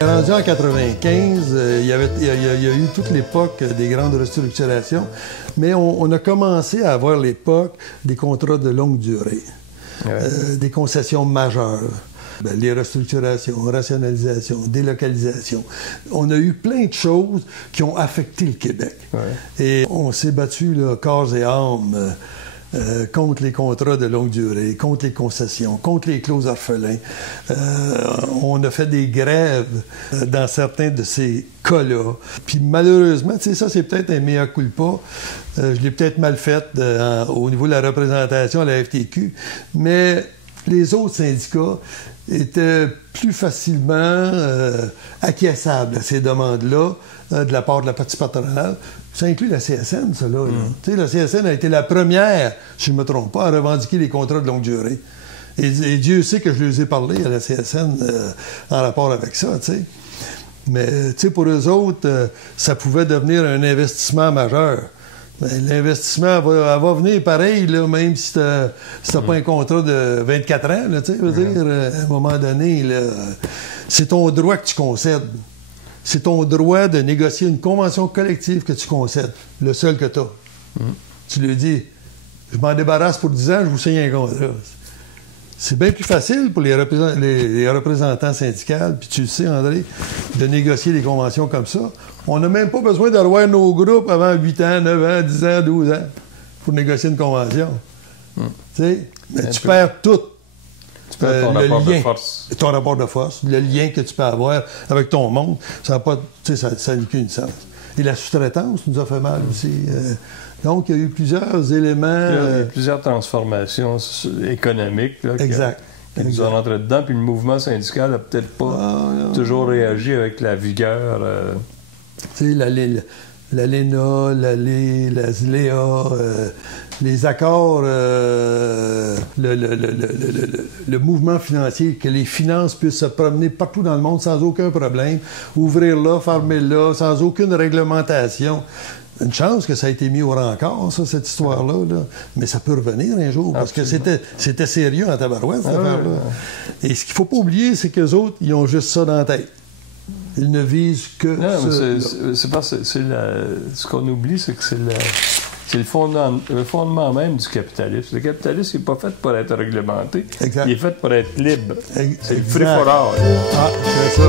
Rendu en 95, il y a eu toute l'époque des grandes restructurations, mais on a commencé à avoir l'époque des contrats de longue durée, des concessions majeures. Les restructurations, rationalisations, délocalisations. On a eu plein de choses qui ont affecté le Québec. Et on s'est battu là, corps et âme contre les contrats de longue durée, contre les concessions, contre les clauses orphelins. On a fait des grèves dans certains de ces cas-là. Puis malheureusement, tu sais, ça c'est peut-être un mea culpa. Je l'ai peut-être mal fait au niveau de la représentation à la FTQ, mais les autres syndicats étaient plus facilement acquiesçables à ces demandes-là de la part de la partie patronale. Ça inclut la CSN, ça, là. Tu sais, la CSN a été la première, si je ne me trompe pas, à revendiquer les contrats de longue durée. Et Dieu sait que je leur ai parlé à la CSN en rapport avec ça, tu sais. Mais, tu sais, pour eux autres, ça pouvait devenir un investissement majeur. L'investissement va venir pareil, là, même si tu n'as pas un contrat de 24 ans, là, tu sais, à un moment donné, c'est ton droit que tu concèdes. C'est ton droit de négocier une convention collective que tu concèdes, le seul que tu as. Tu lui dis, je m'en débarrasse pour 10 ans, je vous signe un contrat. C'est bien plus facile pour les représentants syndicaux, puis tu le sais, André, de négocier des conventions comme ça. On n'a même pas besoin de revoir nos groupes avant 8 ans, 9 ans, 10 ans, 12 ans pour négocier une convention. Tu sais, mais tu perds tout. Tu perds ton rapport de force. Ton rapport de force, le lien que tu peux avoir avec ton monde, ça n'a pas, tu sais, ça n'a qu'une sens. Et la sous-traitance nous a fait mal aussi. Donc, il y a eu plusieurs éléments... Il y a eu plusieurs transformations économiques là, qui nous ont rentré dedans. Puis le mouvement syndical n'a peut-être pas toujours réagi avec la vigueur. Tu sais, l'ALENA, la ZLEA, les accords, le mouvement financier, que les finances puissent se promener partout dans le monde sans aucun problème, ouvrir là, fermer là, sans aucune réglementation. Une chance que ça a été mis au rencard, ça, cette histoire-là. Là. Mais ça peut revenir un jour, parce que c'était sérieux en tabarouette, cette affaire-là. Et ce qu'il ne faut pas oublier, c'est qu'eux autres, ils ont juste ça dans la tête. Ils ne visent que c'est parce que ce qu'on oublie, c'est que c'est le fondement même du capitalisme. Le capitalisme n'est pas fait pour être réglementé. Il est fait pour être libre. C'est le free for all. Ah, c'est ça.